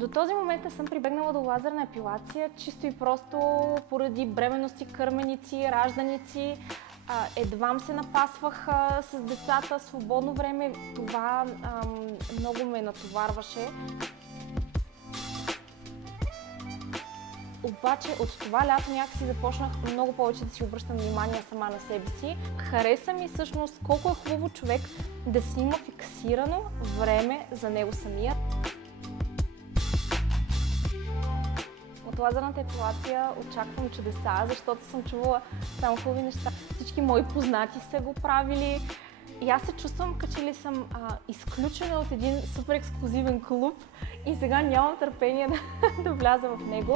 До този момент не съм прибегнала до лазерна епилация, чисто и просто поради бременности, кърменици, ражданици. Едвам се напасвах с децата, свободно време. Това много ме натоварваше. Обаче от това лято някакси започнах много повече да си обръщам внимание сама на себе си. Хареса ми всъщност колко е хубаво човек да си има фиксирано време за него самия. От лазерната епилация очаквам чудеса, защото съм чувала само хубави неща. Всички мои познати са го правили. И аз се чувствам, като че ли съм изключена от един супер ексклузивен клуб и сега нямам търпение да вляза в него.